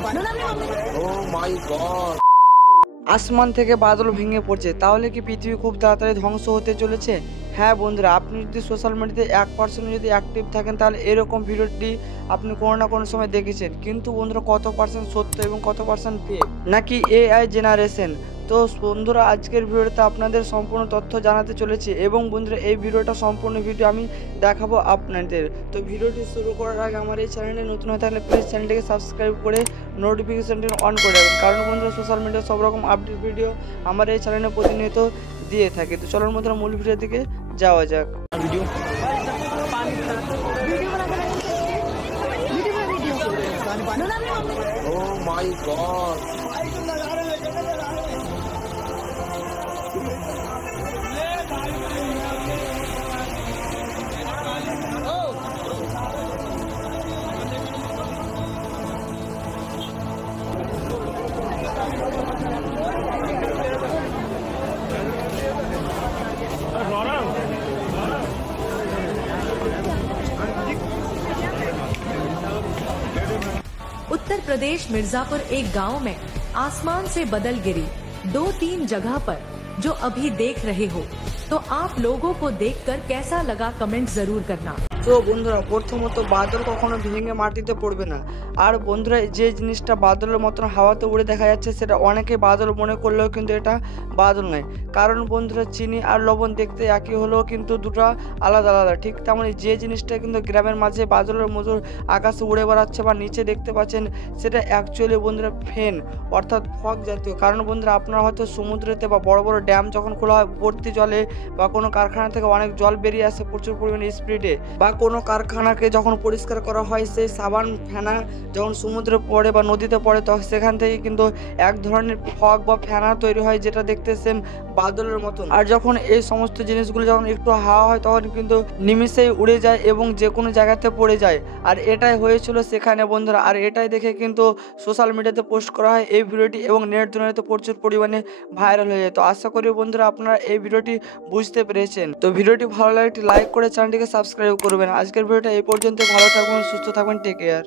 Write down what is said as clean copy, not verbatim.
ও মাই গড, আসমান থেকে বাদল ভেঙে পড়ছে, তাহলে কি পৃথিবী খুব তাড়াতাড়ি ধ্বংস হতে চলেছে? হ্যাঁ বন্ধুরা, আপনি যদি সোশ্যাল মিডিয়াতে 1% যদি অ্যাক্টিভ থাকেন তাহলে এরকম ভিডিওটি আপনি কোনো না কোনো সময় দেখেছেন। কিন্তু বন্ধুরা, কত পার্সেন্ট সত্য এবং কত পার্সেন্ট ফেক নাকি এআই জেনারেশন? তো বন্ধুরা, আজকের ভিডিওতে আপনাদের সম্পূর্ণ তথ্য জানাতে চলেছি এবং বন্ধুরা, এই ভিডিওটা সম্পূর্ণ ভিডিও আমি দেখাবো আপনাদের। তো ভিডিওটি শুরু করার আগে আমার এই চ্যানেলে নতুন হয়ে থাকলে প্লিজ চ্যানেলটিকে সাবস্ক্রাইব করে নোটিফিকেশনটি অন করে দেবেন, কারণ বন্ধুরা সোশ্যাল মিডিয়ার সব রকম আপডেট ভিডিও আমার এই চ্যানেলে প্রতিনিয়ত দিয়ে থাকে। তো চলুন বন্ধুরা, মূল ভিডিও দিকে যাওয়া যাক। ভিডিও ও মাই গড, उत्तर प्रदेश मिर्जापुर एक गांव में आसमान से बदल गिरी 2-3 जगह पर, जो अभी देख रहे हो। तो आप लोगों को देखकर कैसा लगा कमेंट जरूर करना। তো বন্ধুরা, প্রথমত বাদল কখনো ভেঙে মাটিতে পড়বে না। আর বন্ধুরা, যে জিনিসটা বাদলের মতন হাওয়াতে উড়ে দেখা যাচ্ছে সেটা অনেকে বাদল মনে করলেও কিন্তু এটা বাদল নয়। কারণ বন্ধুরা, চিনি আর লবণ দেখতে একই হলেও কিন্তু দুটো আলাদা আলাদা। ঠিক তেমনই যে জিনিসটা কিন্তু গ্রামের মাঝে বাদলের মতো আকাশে উড়ে বেড়াচ্ছে বা নিচে দেখতে পাচ্ছেন, সেটা অ্যাকচুয়ালি বন্ধুরা ফেন, অর্থাৎ ফগ জাতীয়। কারণ বন্ধুরা, আপনারা হয়তো সমুদ্রেতে বা বড় বড় ড্যাম যখন খোলা হয় ভর্তি জলে, বা কোনো কারখানা থেকে অনেক জল বেরিয়ে আসে প্রচুর পরিমাণে স্পিডে, বা কোনো কারখানাকে যখন পরিষ্কার করা হয় সেই সাবান ফেনা যখন সমুদ্রে পড়ে বা নদীতে পড়ে, তখন সেখান থেকে কিন্তু এক ধরনের ফগ বা ফেনা তৈরি হয়, যেটা দেখতে সেম বাদলের মতন। আর যখন এই সমস্ত জিনিসগুলো যখন একটু হাওয়া হয় তখন কিন্তু নিমিষেই উড়ে যায় এবং যে কোনো জায়গাতে পড়ে যায়। আর এটাই হয়েছিল সেখানে বন্ধুরা। আর এটাই দেখে কিন্তু সোশ্যাল মিডিয়াতে পোস্ট করা হয় এই ভিডিওটি এবং নেট দুনিয়াতে প্রচুর পরিমাণে ভাইরাল হয়ে যায়। তো আশা করি বন্ধুরা আপনারা এই ভিডিওটি বুঝতে পেরেছেন। তো ভিডিওটি ভালো লাগলে একটি লাইক করে চ্যানেলটিকে সাবস্ক্রাইব করবেন। আজকের ভিডিওটা এই পর্যন্ত। ভালো থাকবেন, সুস্থ থাকবেন, টেক কেয়ার।